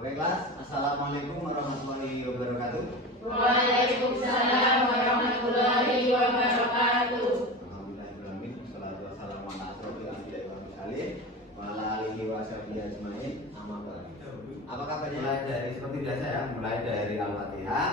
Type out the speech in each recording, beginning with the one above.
Oke kelas, Assalamualaikum warahmatullahi wabarakatuh. Waalaikumsalam warahmatullahi wabarakatuh. Alhamdulillahirrahmanirrahim. Wassalatu wassalamu ala asyrofil anbiya'i wal mursalin wa ala alihi wa sahbihi ajmain. Amma ba'du. Apa kabarnya? Mulai dari seperti biasa ya, mulai dari Al-Fatihah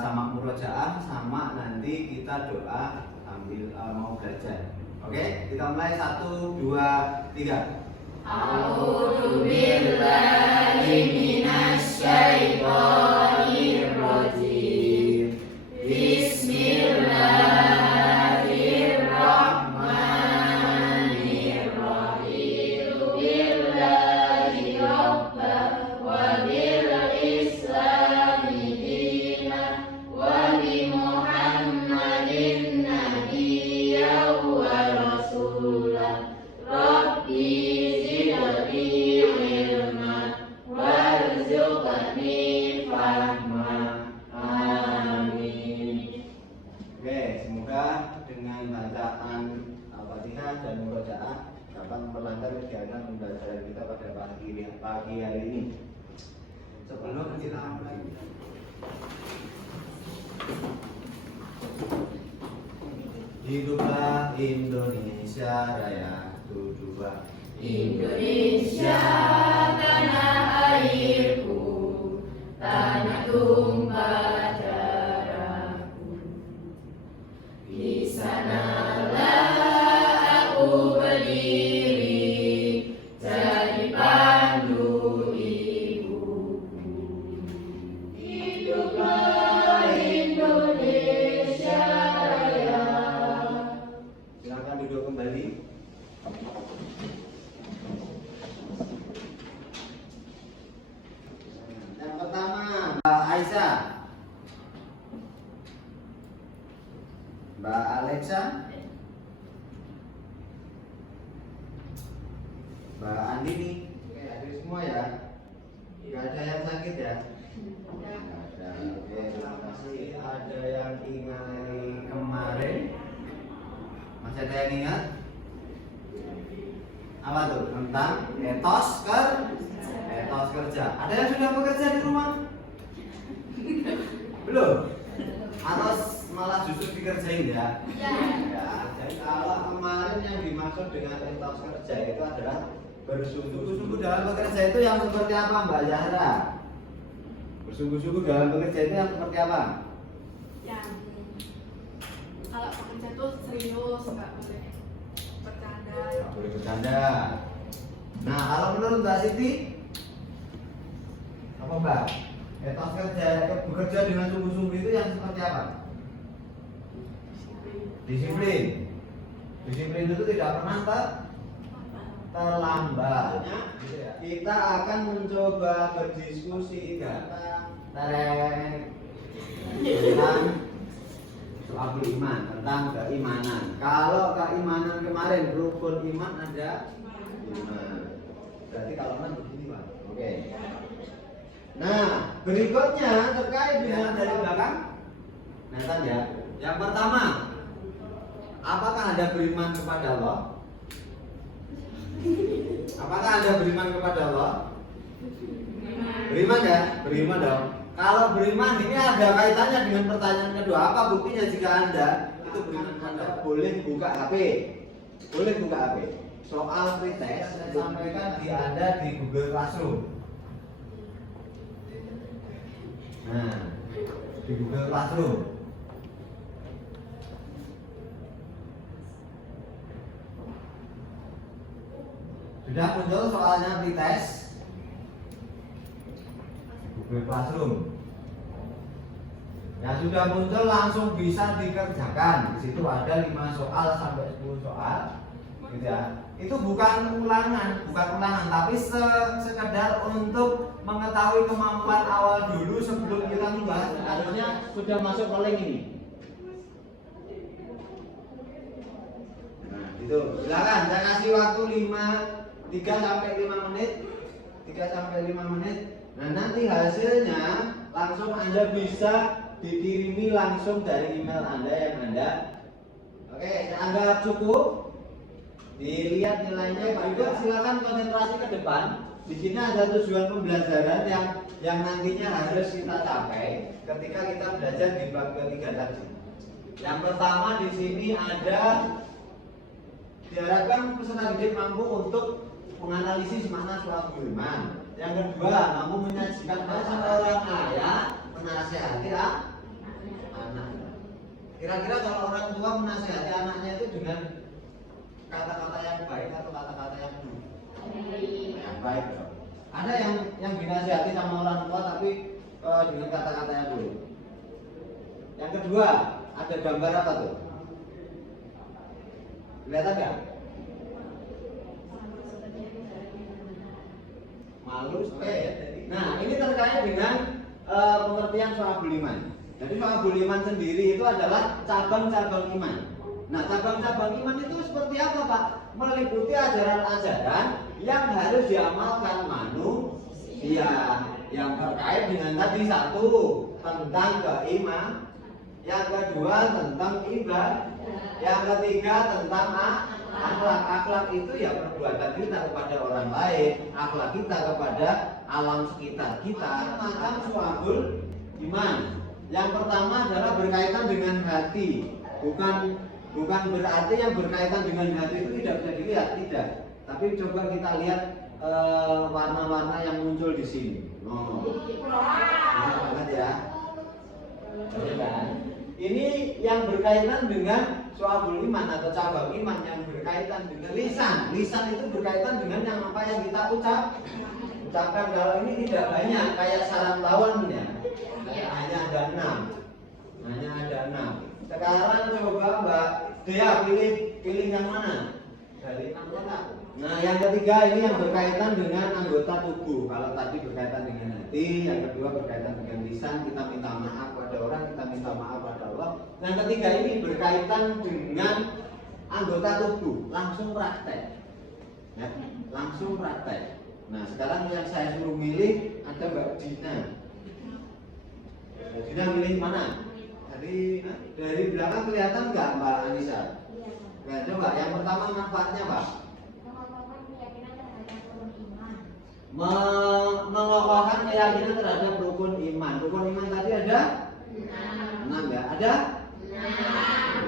sama murojaah sama nanti kita doa sambil mau belajar. Oke, kita mulai 1, 2, 3. A'udzu billahi minasy syaithanir rajim. Bismillahirrahmanirrahim. Billahi rabban wa bil islami dinan wa bi Muhammadin nabiyyan wa rasulan. Rabbi zidni ilman warzuqni fahma. Amin. Oke, semoga dengan bacaan Al-Fatihah dan murojaah dapat memperlancar kegiatan pembelajaran kita pada pagi hari ini. Sebelum kita mulai, hiduplah Indonesia Raya. 1, 2. Indonesia tanah airku, tanah tumpah darahku. Di sanalah aku berdiri, jadi pandu ibuku. Hiduplah Indonesia Raya. Silakan duduk kembali. Yang pertama, Mbak Aisyah, Mbak Alexa, Mbak Andini. Oke, hadir semua ya. Gak ada yang sakit ya? Gak ada. Oke, terima kasih. Ada yang ingat dari kemarin? Masih ada yang ingat? Apa tuh? Tentang etos kerja. Ada yang sudah bekerja di rumah? Belum? Atau malah justru dikerjain ya? Ya. Jadi kalau kemarin yang dimaksud dengan etos kerja itu adalah bersungguh-sungguh dalam bekerja itu yang seperti apa, Mbak Zahra? Bersungguh-sungguh dalam bekerja itu yang seperti apa? Yang kalau bekerja tuh serius, nggak boleh bercanda. Nggak boleh bercanda. Nah, kalau menurut Mbak Siti, apa Mbak? Etos kerja, bekerja dengan sungguh-sungguh itu yang seperti apa? Disiplin. Disiplin itu tidak pernah terlambat. Kita akan mencoba berdiskusi tentang soal iman, tentang keimanan. Kalau keimanan kemarin rukun iman ada 5. Berarti kalau iman begini Pak. Oke. Nah, berikutnya terkait dengan dari belakang. Nathan ya. Yang pertama, apakah Anda beriman kepada Allah? Apakah Anda beriman kepada Allah? Beriman ya? Beriman dong. Kalau beriman ini ada kaitannya dengan pertanyaan kedua. Apa buktinya jika Anda itu beriman kepada Allah? Boleh buka HP. Boleh buka HP. Soal pretest saya sampaikan di Anda di Google Classroom. Nah, di Google Classroom. Sudah muncul soalnya pretest Google Classroom. Yang sudah muncul langsung bisa dikerjakan. Di situ ada 5 soal sampai 10 soal, gitu ya. Itu bukan ulangan, tapi sekedar untuk mengetahui kemampuan awal dulu sebelum kita membahas. Harusnya sudah masuk ke link ini. Nah, itu. Silakan saya kasih waktu 3 sampai 5 menit. 3 sampai 5 menit. Nah, nanti hasilnya langsung Anda bisa dikirimi langsung dari email Anda yang Anda. Oke, saya anggap cukup. Dilihat nilainya, berikut silakan konsentrasi ke depan. Di sini ada tujuan pembelajaran yang nantinya harus kita capai ketika kita belajar di bab ketiga tadi. Yang pertama di sini ada diharapkan peserta didik mampu untuk menganalisis makna suatu iman. Yang kedua, mampu menyajikan pada seorang ayah menasehati anak. Kira-kira kalau orang tua menasehati anaknya itu dengan kata-kata yang baik atau kata-kata yang buruk? Yang baik. Ada yang dinasehati sama orang tua tapi dengan kata-kata yang buruk. Yang kedua, ada gambar apa tuh? Kelihatan nggak? Malu. Oke. Nah, ini terkait dengan pengertian Syu'abul Iman. Jadi Syu'abul Iman sendiri itu adalah cabang-cabang iman. Nah, cabang-cabang iman itu seperti apa, Pak? Meliputi ajaran-ajaran yang harus diamalkan manusia yang terkait dengan tadi satu tentang keiman, yang kedua tentang ibadah, yang ketiga tentang akhlak. Akhlak itu ya perbuatan kita kepada orang lain, akhlak kita kepada alam sekitar kita. Maka Syu'abul Iman yang pertama adalah berkaitan dengan hati, bukan berarti yang berkaitan dengan hati itu tidak bisa dilihat, tidak. Tapi coba kita lihat warna-warna yang muncul di sini. Banyak banget ya. Ini yang berkaitan dengan Syu'abul Iman atau cabang iman yang berkaitan dengan lisan. Lisan itu berkaitan dengan yang apa yang kita ucapkan. Kalau ini tidak banyak kayak saraf lawannya. Hanya ada 6. Sekarang coba Mbak Dea pilih yang mana? Dari 6 kotak. Nah, yang ketiga ini yang berkaitan dengan anggota tubuh. Kalau tadi berkaitan dengan hati, yang kedua berkaitan dengan lisan, kita minta maaf pada orang, kita minta maaf pada Allah. Yang ketiga ini berkaitan dengan anggota tubuh, langsung praktek. Ya, langsung praktek. Nah, sekarang yang saya suruh milih ada Mbak Dina. Mbak Dina milih mana? Dari belakang kelihatan nggak Mbak Anissa? Nah, coba yang pertama manfaatnya Pak. Mengokohkan keyakinan terhadap rukun iman. Rukun iman tadi ada 6 ya? Ada?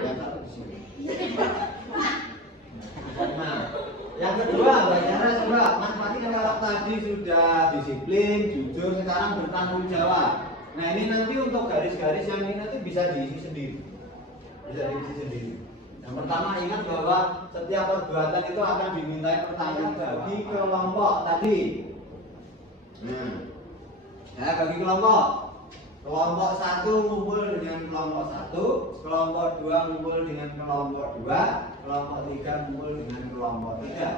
Ya, satu di sini. Nah, yang kedua, Mbak Yara coba manfaatnya kalau tadi sudah disiplin, jujur, sekarang bertanggung jawab. Nah, ini nanti untuk garis-garis yang ini nanti bisa diisi sendiri. Yang pertama ingat bahwa setiap perbuatan itu akan dimintai pertanggungjawaban di kelompok tadi. Nah, ya bagi kelompok. Kelompok 1 ngumpul dengan kelompok 1, kelompok 2 ngumpul dengan kelompok 2, kelompok 3 ngumpul dengan kelompok 3.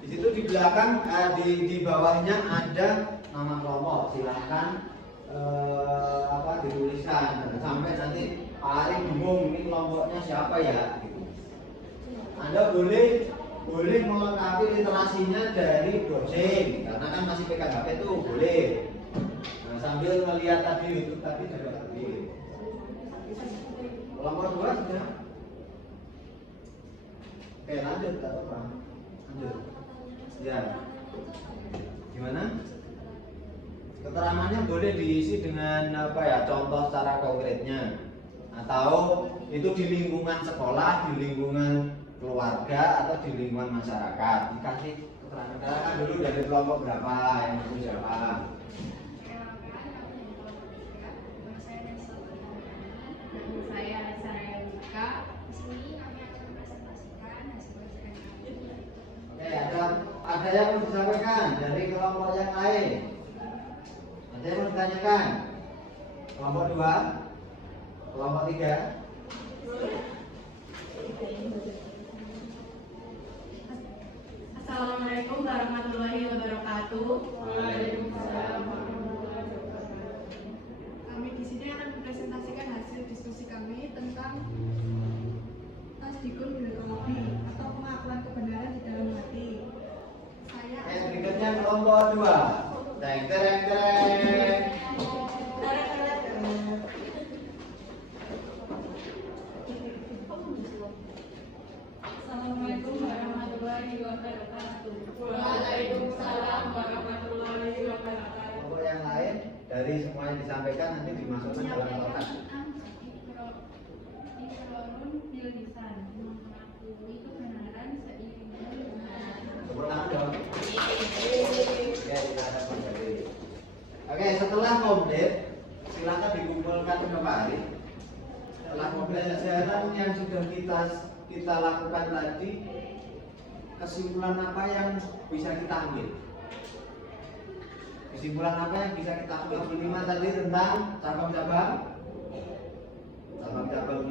Di situ di belakang di bawahnya ada nama kelompok. Silakan dituliskan sampai nanti Pak Ari bingung ini kelompoknya siapa ya gitu. Anda boleh melengkapi literasinya dari dosen karena kan masih pegang HP itu boleh. Nah, sambil melihat tadi YouTube tadi juga boleh. Kelompok 2 sudah. Oke, lanjut tak apa. Lanjut. Ya. Gimana? Keterangannya boleh diisi dengan contoh secara konkretnya, atau itu di lingkungan sekolah, di lingkungan keluarga, atau di lingkungan masyarakat. Dikasih keterangan dulu dari kelompok berapa yang itu jawab. Oke, ada yang mau disampaikan dari kelompok yang lain? Ada yang mau ditanyakan? Kelompok 2? Kelompok 3? Assalamualaikum warahmatullahi wabarakatuh. Waalaikumsalam warahmatullahi wabarakatuh. Kami di sini akan mempresentasikan hasil diskusi kami tentang tasdikun bil qalbi atau pengakuan kebenaran di dalam hati. Berikutnya kelompok 2. Tereng tereng tereng. disampaikan nanti dimasukkan dalam kotak. Ikrarun bil lisan, mengakui kebenaran seiring dengan Tepuk tangan dong. Oke, kita ada kembali. Oke, setelah komplit, silakan dikumpulkan kembali. Setelah pembelajaran yang sudah kita lakukan tadi, kesimpulan apa yang bisa kita ambil? Kesimpulan apa yang bisa kita ambil? Kelima tadi tentang cabang-cabang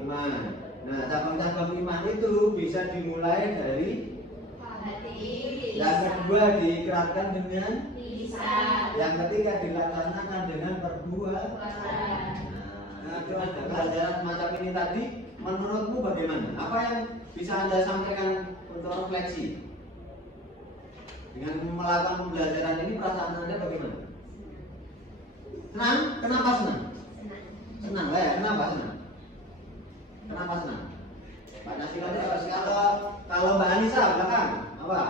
iman. Nah, cabang-cabang iman itu bisa dimulai dari hati, yang kedua diikrarkan dengan lisan, yang ketiga dilaksanakan dengan perbuatan. Nah, itu ada pelajaran macam ini tadi. Menurutmu bagaimana? Apa yang bisa Anda sampaikan untuk refleksi? Dengan melakukan pembelajaran ini perasaan Anda bagaimana? Senang? Kenapa senang? Senang lah ya, kenapa senang? Kenapa senang? Pak Nasila kalau Mbak Anissa belakang apa?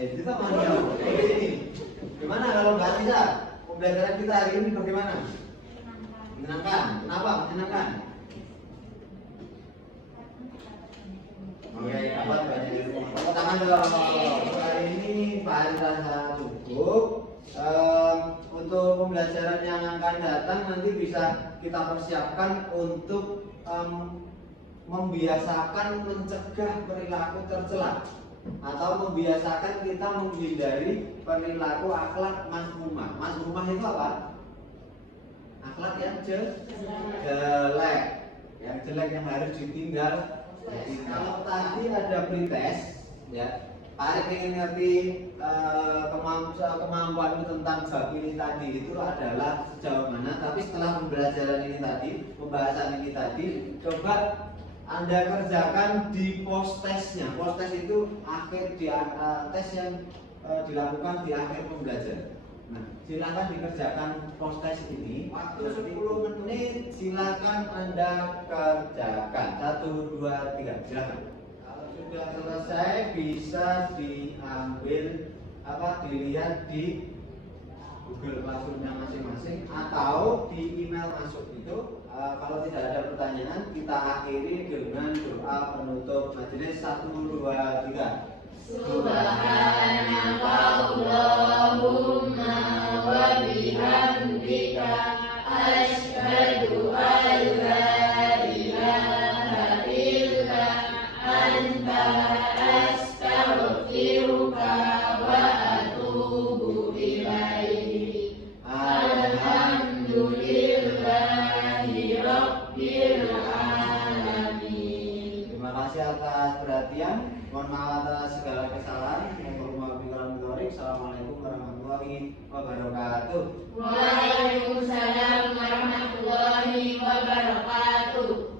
Itu sama dia. Di sini. Gimana kalau Mbak Anissa? Pembelajaran kita hari ini bagaimana? Menyenangkan. Kenapa menyenangkan? Oke, dapat banyak ilmu. Tepuk tangan dong. Hari ini Pak Hari rasa cukup. Untuk pembelajaran yang akan datang nanti bisa kita persiapkan untuk membiasakan mencegah perilaku tercela atau membiasakan kita menghindari perilaku akhlak mazmumah. Mazmumah itu apa? Akhlak yang jelek, yang harus ditinggal. Kalau tadi ada pretest, ya, Pak Arif ingin ngerti kemampuan tentang bab ini tadi itu adalah sejauh mana. Tapi setelah pembelajaran ini tadi, pembahasan ini tadi, coba Anda kerjakan di post testnya. Post test itu akhir tes yang dilakukan di akhir pembelajaran. Nah, silakan dikerjakan post test ini. Waktu 10 menit silakan Anda kerjakan. 1, 2, 3. Silakan. Kalau sudah selesai bisa diambil dilihat di Google Classroom-nya masing-masing atau di email masuk itu. Kalau tidak ada pertanyaan, kita akhiri dengan doa penutup majelis. 1, 2, 3. Subhanaka Allahumma wa bihamdika asyhadu an la ilaha illa anta astaghfiruka wa atubu ilaik. Alhamdulillahi rabbil alamin. Terima kasih atas perhatian. Mohon maaf atas segala kesalahan. Assalamualaikum warahmatullahi wabarakatuh. Waalaikumsalam warahmatullahi wabarakatuh.